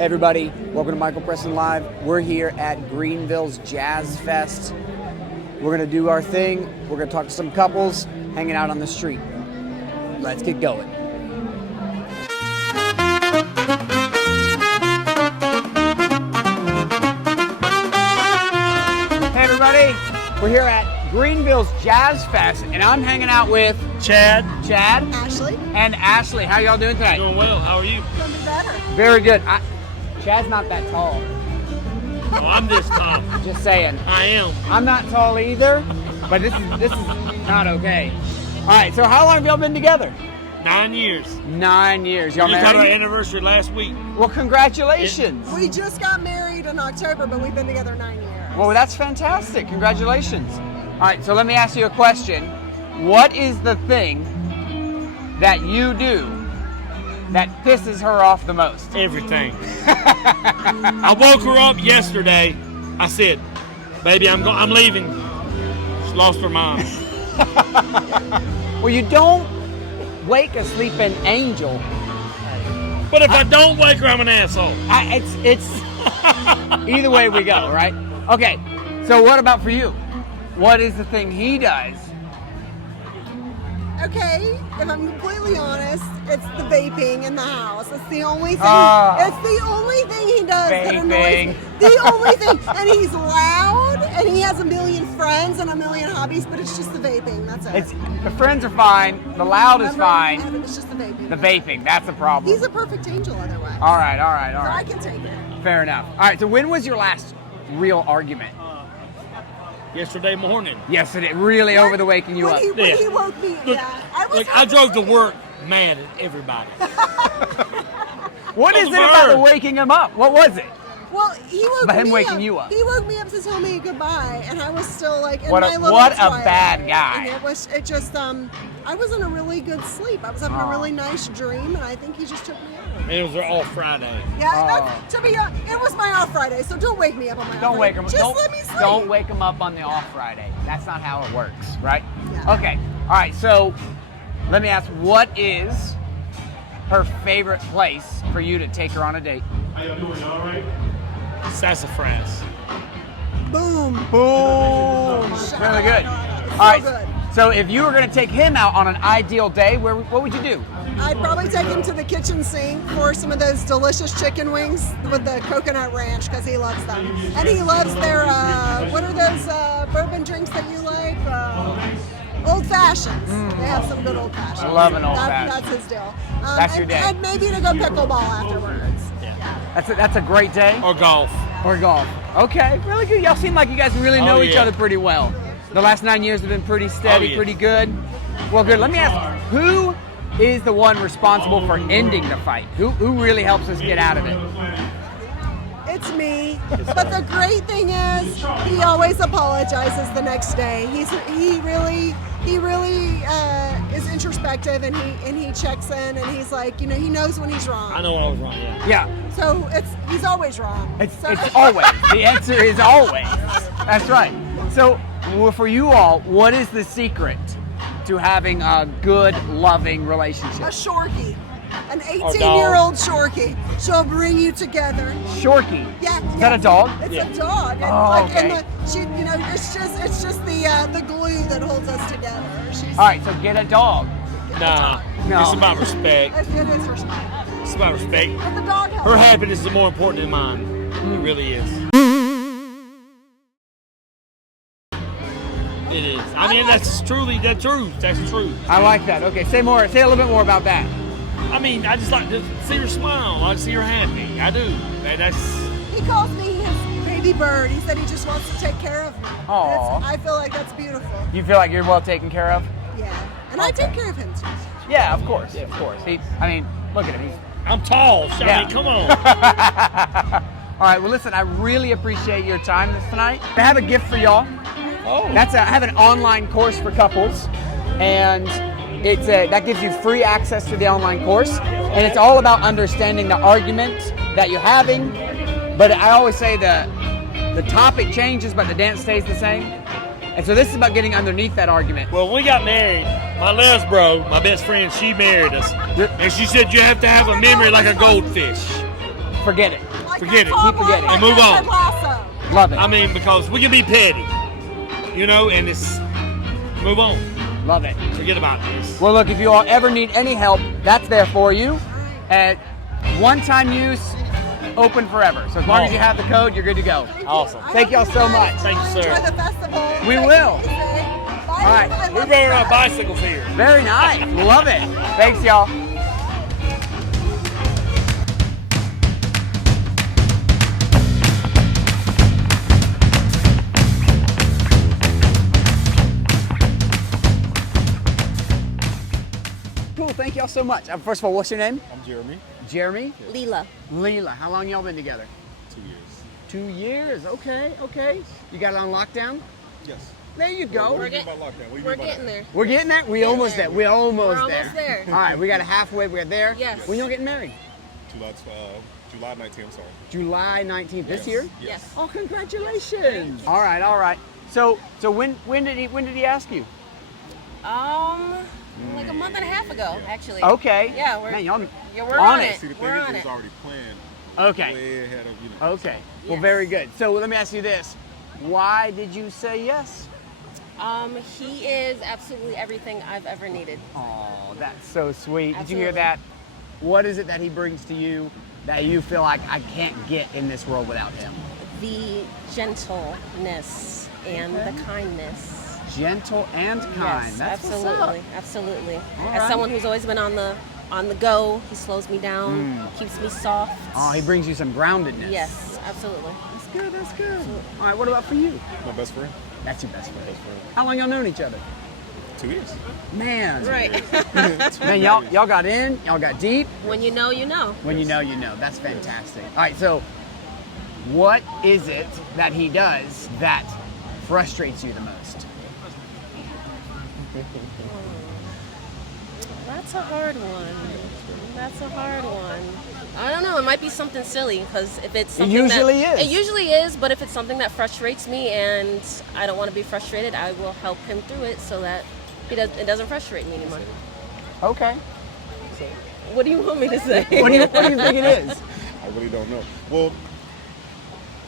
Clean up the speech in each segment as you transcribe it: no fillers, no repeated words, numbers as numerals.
Hey everybody, welcome to Michael Preston Live. We're here at Greenville's Jazz Fest. We're gonna do our thing. We're gonna talk to some couples hanging out on the street. Let's get going. Hey everybody, we're here at Greenville's Jazz Fest, and I'm hanging out with Chad, Ashley, and Ashley. How y'all doing tonight? doing well. How are you? gonna be better. Very good. Chad's not that tall. Oh, I'm this tall. Just saying. I am. I'm not tall either, but this is not okay. All right. So how long have y'all been together? 9 years. 9 years. Y'all We just had our married? anniversary last week. Well, congratulations. We just got married in October, but we've been together 9 years. Well, that's fantastic. Congratulations. All right. So let me ask you a question. What is the thing that you do that pisses her off the most? Everything. I woke her up yesterday. I said, "Baby, I'm leaving." She lost her mind. Well, you don't wake a sleeping angel. But if I don't wake her, I'm an asshole. It's either way we go, right? Okay. So what about for you? What is the thing he does? Okay, if I'm completely honest, it's the vaping in the house. It's the only thing. Oh. It's the only thing he does that annoys Vaping. me. The only thing, and he's loud, and he has a million friends and a million hobbies, but it's just the vaping. That's it. It's the friends are fine, the loud is fine, It's just the vaping. the vaping, that's a problem. He's a perfect angel otherwise. All right. So I can take it. Fair enough. All right, so when was your last real argument? Yesterday morning. Yesterday, really over the waking you when up. He, when Yeah. he woke me, Look, yeah. I drove to work mad at everybody. What is it Over. about the waking him up? What was it? Well, he woke By him me waking up. you up. He woke me up to tell me goodbye, and I was still like in What a- my little what a twilight. bad guy. And it just I was in a really good sleep. I was having a really nice dream, and I think he just took me out. And it was all Friday. Yeah, to be honest, it was my off Friday, so don't wake me up on my off Don't wake Friday. him. Just let me sleep. Don't wake him up on the off Friday. That's not how it works, right? Yeah. Okay. All right. So, let me ask, what is her favorite place for you to take her on a date? Sassafras. Boom. Boom. Really good. So All right. good. So, if you were going to take him out on an ideal day, what would you do? I'd probably take him to the kitchen sink for some of those delicious chicken wings with the coconut ranch because he loves them. And he loves their, what are those bourbon drinks that you like? Old fashions. They have some good old fashions. I love an old fashioned. That's his deal. That's your day. And maybe to go pickleball afterwards. Yeah. That's a great day. Or golf. Or golf. Okay, really good. Y'all seem like you guys really know each yeah. other pretty well. The last 9 years have been pretty steady, yes. pretty good. Well, good. Let me ask, who is the one responsible for ending the fight? Who really helps us get out of it? It's me. But the great thing is, he always apologizes the next day. He really is introspective, and he checks in, and he's like, he knows when he's wrong. I know I was wrong, yeah. Yeah, So he's always wrong. it's So- always. The answer is always. That's right. So, for you all, what is the secret to having a good, loving relationship? a shorkie, an dog. 18-year-old shorkie. She'll bring you together. Shorkie. Yeah. Is that a dog? It's Yeah. a dog. And Oh, okay. and it's just the glue that holds us together. She's All right, so get a dog. Nah. No. It's about respect. It is respect. It's about respect. But the dog helps. Her happiness is more important than mine. It really is. It is. I mean, that's truly the truth. That's true. I like that. Okay, say more. Say a little bit more about that. I mean, I just like to see her smile. I like to see her happy. I do. That's He calls me his baby bird. He said he just wants to take care of me. Aw. I feel like that's beautiful. You feel like you're well taken care of? Yeah. And I take care of him too. Yeah, of course. Of course. I mean, look at him. I'm tall. So Yeah. I mean, come on. All right. Well, listen. I really appreciate your time tonight. I have a gift for y'all. Oh. I have an online course for couples, and that gives you free access to the online course, and it's all about understanding the argument that you're having. But I always say the topic changes, but the dance stays the same. And so this is about getting underneath that argument. Well, when we got married, my lesbro, my best friend, she married us. And she said you have to have a memory like a goldfish. forget it. Like Forget that it. club Keep forgetting. one, And move like on. that Lasso. Love it. I mean, because we can be petty, and it's move on. Love it. Forget about this. Well, look, if you all ever need any help, that's there for you. At one-time use, open forever. So as long as you have the code, you're good to go. Awesome. Thank y'all so much. Thank you, sir. Enjoy the festival. We will. All right. We better ride bicycles here. Very nice. Love it. Thanks, y'all. Cool. Thank y'all so much. First of all, what's your name? I'm Jeremy. Jeremy? Leela. Leela. How long y'all been together? 2 years. 2 years. Okay. Okay. You got it on lockdown? Yes. There you go. What do you mean by lockdown? What do you We're mean by getting that? there. We're getting there. We almost there. We almost We're there. almost there. All right, we got a halfway. We're there. Yes. When y'all getting married? July 19th, I'm sorry. July 19th this year. Yes. Oh, congratulations! All right, all right. So when did he ask you? Like a month and a half ago, actually. Okay. Yeah, we're Man, y'all we're on on it. it. See, the thing We're is, on it was it. already planned okay. way ahead of, Okay. Well, Yes. very good. So let me ask you this: why did you say yes? He is absolutely everything I've ever needed. Oh, that's so sweet. Did you hear Absolutely. that? What is it that he brings to you that you feel like I can't get in this world without him? The gentleness and the kindness. Gentle and kind. Yes, That's absolutely, what's up. absolutely. right. As someone who's always been on the go, he slows me down, keeps me soft. Oh, he brings you some groundedness. Yes, absolutely. That's good, that's good. All right, what about for you? My best friend. That's your best friend. How long y'all known each other? 2 years. Man. Right. Man, y'all got in, y'all got deep. When you know, you know. When you know, you know. That's fantastic. All right, so what is it that he does that frustrates you the most? That's a hard one. That's a hard one. I don't know. It might be something silly because if it's something usually that, is. It usually is. But if it's something that frustrates me and I don't want to be frustrated, I will help him through it so that it doesn't frustrate me anymore. Okay. What do you want me to say? What do you think it is? I really don't know. Well,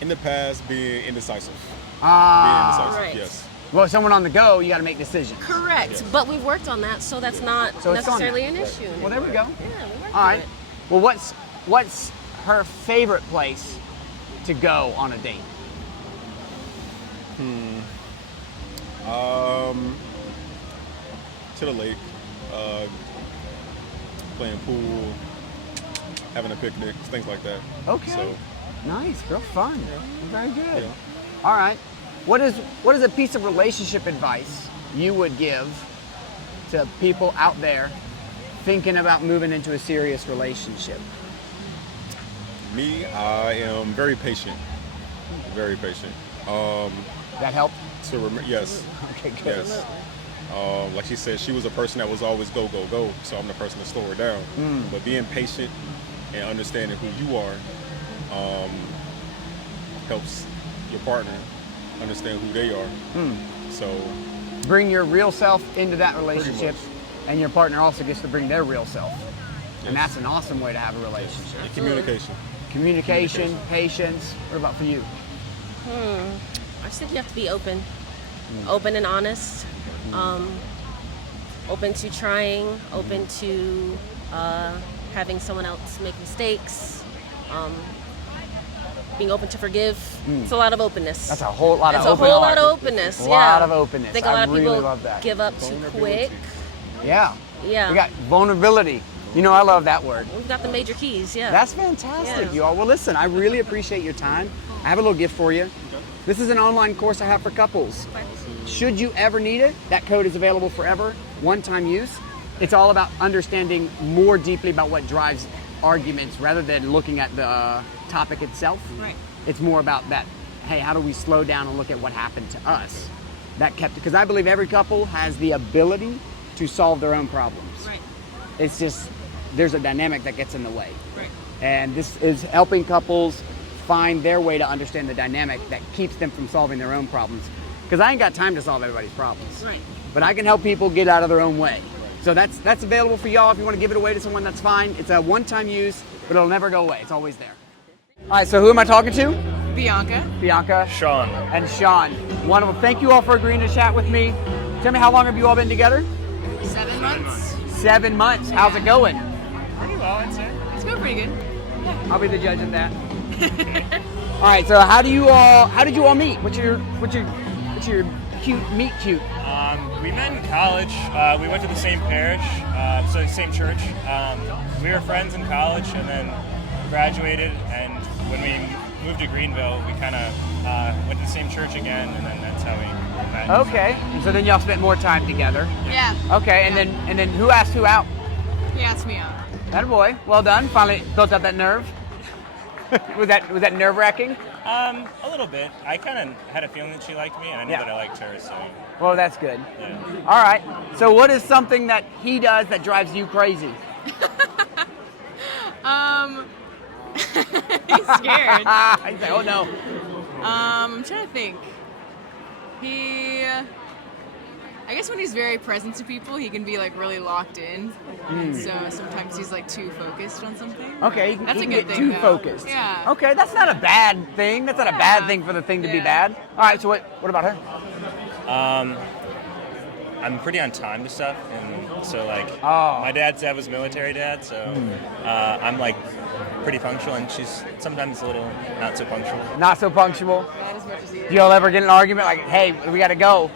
in the past, being indecisive. Ah. Being indecisive, right. yes. Well, someone on the go, you got to make decisions. Correct. Yes. But we've worked on that, so that's not So it's on necessarily that. an issue. Well, there we go. Yeah, we worked All on right. it. Well, what's her favorite place to go on a date? To the lake, playing pool, having a picnic, things like that. Okay. So, Nice, real fun. Very good. Yeah. All right. What is a piece of relationship advice you would give to people out there thinking about moving into a serious relationship? me, I am very patient. Very patient. That help? Yes. Okay, good. Yes. Like she said, she was a person that was always go, go, go. So I'm the person to slow her down. But being patient and understanding who you are helps your partner understand who they are. So Bring your real self into that relationship, much. and your partner also gets to bring their real self. And Yes. that's an awesome way to have a relationship. and communication. Communication, patience. What about for you? I just think you have to be open. Open and honest. Open to trying, open to having someone else make mistakes. Being open to forgive. It's a lot of openness. That's a whole lot It's of a open whole heart. lot of openness. A Yeah. lot of openness. I think a lot of really people love that. give up too quick. Yeah. Yeah. We got vulnerability. You know, I love that word. We've got the major keys. Yeah. That's fantastic, Yeah. you all. Well, listen, I really appreciate your time. I have a little gift for you. This is an online course I have for couples. Should you ever need it, that code is available forever, one-time use. It's all about understanding more deeply about what drives arguments rather than looking at the topic itself. Right. It's more about that, hey, how do we slow down and look at what happened to us? Because I believe every couple has the ability to solve their own problems. Right. It's just, there's a dynamic that gets in the way. Right. And this is helping couples find their way to understand the dynamic that keeps them from solving their own problems. Because I ain't got time to solve everybody's problems. Right. But I can help people get out of their own way. So that's available for y'all. If you want to give it away to someone, that's fine. It's a one-time use, but it'll never go away. It's always there. All right, so who am I talking to? Bianca. Bianca. Sean. And Sean. Wonderful. Thank you all for agreeing to chat with me. Tell me, how long have you all been together? 7 months. 7 months. How's it going? Pretty well, I'd say. It's going pretty good. I'll be the judge of that. All right, so how did you all meet? What's your cute? We met in college. We went to the same parish, so same church. We were friends in college, and then graduated. And when we moved to Greenville, we kind of went to the same church again, and then that's how we met. Okay, and so then y'all spent more time together. Yeah. Okay, and then who asked who out? He asked me out. That boy. Well done. Finally built up that nerve. was that nerve wracking? A little bit. I kind of had a feeling that she liked me, and I knew that I liked her, so. Well, that's good. Yeah. All right. So what is something that he does that drives you crazy? He's scared. I say, oh no. I'm trying to think. I guess when he's very present to people, he can be like really locked in. So sometimes he's like too focused on something. Okay, That's he a can good get thing, too though. focused. Yeah. Okay, that's not a bad thing. That's not a bad thing for the thing to be bad. All right, so what about her? I'm pretty on time to stuff, and so like Oh. my dad's dad was military dad, so I'm like pretty punctual, and she's sometimes a little not so punctual. Not so punctual. Not as much as he is. Do y'all ever get in an argument like, hey, we got to go?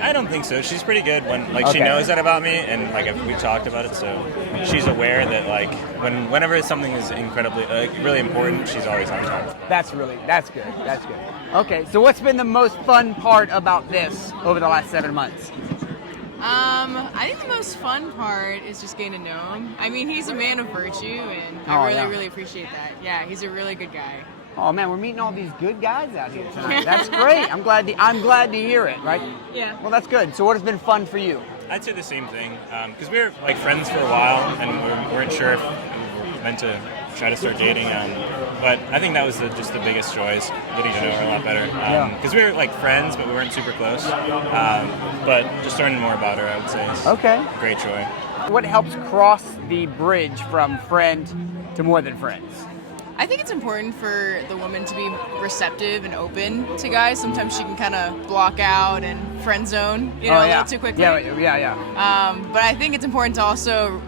I don't think so. She's pretty good when she Okay. knows that about me, and like we talked about it, so she's aware that like whenever something is incredibly really important, she's always on time. That's good. That's good. Okay, so what's been the most fun part about this over the last 7 months? I think the most fun part is just getting to know him. I mean, he's a man of virtue, and Oh, I yeah. really appreciate that. Yeah, he's a really good guy. Oh man, we're meeting all these good guys out here tonight. That's great. I'm glad to hear it. Right? Yeah. Well, that's good. So what has been fun for you? I'd say the same thing because we were like friends for a while, and we weren't sure if we were meant to try to start dating. But I think that was just the biggest joys, getting to know her a lot better. Because we were like friends, but we weren't super close. But just learning more about her, I would say, is Okay. a great joy. What helps cross the bridge from friend to more than friends? I think it's important for the woman to be receptive and open to guys. Sometimes she can kind of block out and friend zone, a little too quickly. Yeah. But I think it's important to also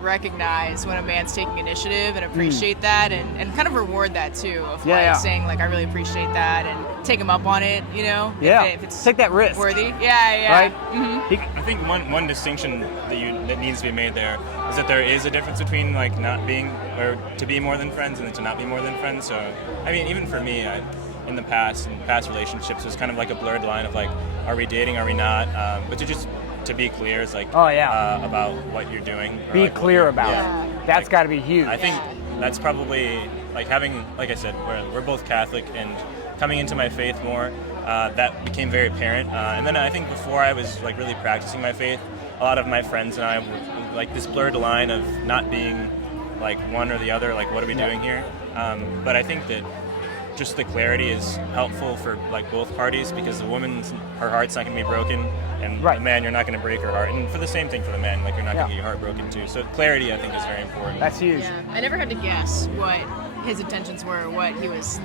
recognize when a man's taking initiative and appreciate that, and kind of reward that too. Of saying like, I really appreciate that, and take him up on it. If it's Take that risk. worthy. Yeah. Right? Mm-hmm. I think one distinction that needs to be made there is that there is a difference between like not being or to be more than friends and then to not be more than friends. So I mean, even for me, in past relationships, it was kind of like a blurred line of like, are we dating, are we not? But to be clear is like about what you're doing. Or Be like clear about Yeah. it. That's got to be huge. I think that's probably like having, like I said, we're both Catholic, and coming into my faith more, that became very apparent. And then I think before I was like really practicing my faith, a lot of my friends and I were like this blurred line of not being like one or the other, like what are we doing here? But I think that just the clarity is helpful for like both parties, because the woman's, her heart's not going to be broken, and the man, you're not going to break her heart. And for the same thing for the man, like you're not going to get your heart broken too. So clarity, I think, is very important. That's huge. Yeah. I never had to guess what his intentions were, what he was.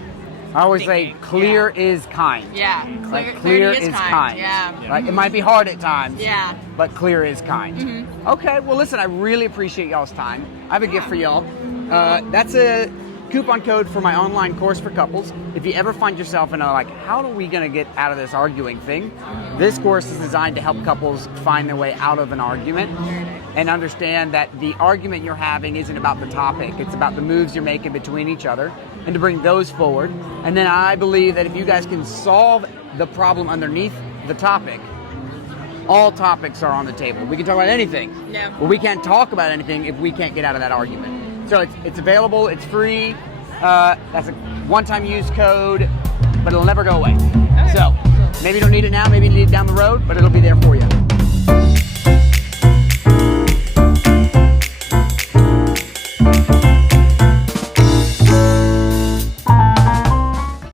I always say thinking. clear is kind. Yeah. Like, Clear is kind. Yeah. Like, it might be hard at times. Yeah. But clear is kind. Okay, well listen, I really appreciate y'all's time. I have a gift for y'all. That's a coupon code for my online course for couples. If you ever find yourself in a like, how are we gonna get out of this arguing thing? This course is designed to help couples find their way out of an argument and understand that the argument you're having isn't about the topic, it's about the moves you're making between each other, and to bring those forward. And then I believe that if you guys can solve the problem underneath the topic, all topics are on the table. We can talk about anything. Yeah. But we can't talk about anything if we can't get out of that argument. So it's available, it's free. That's a one-time use code, but it'll never go away. So maybe you don't need it now, maybe you need it down the road, but it'll be there for you.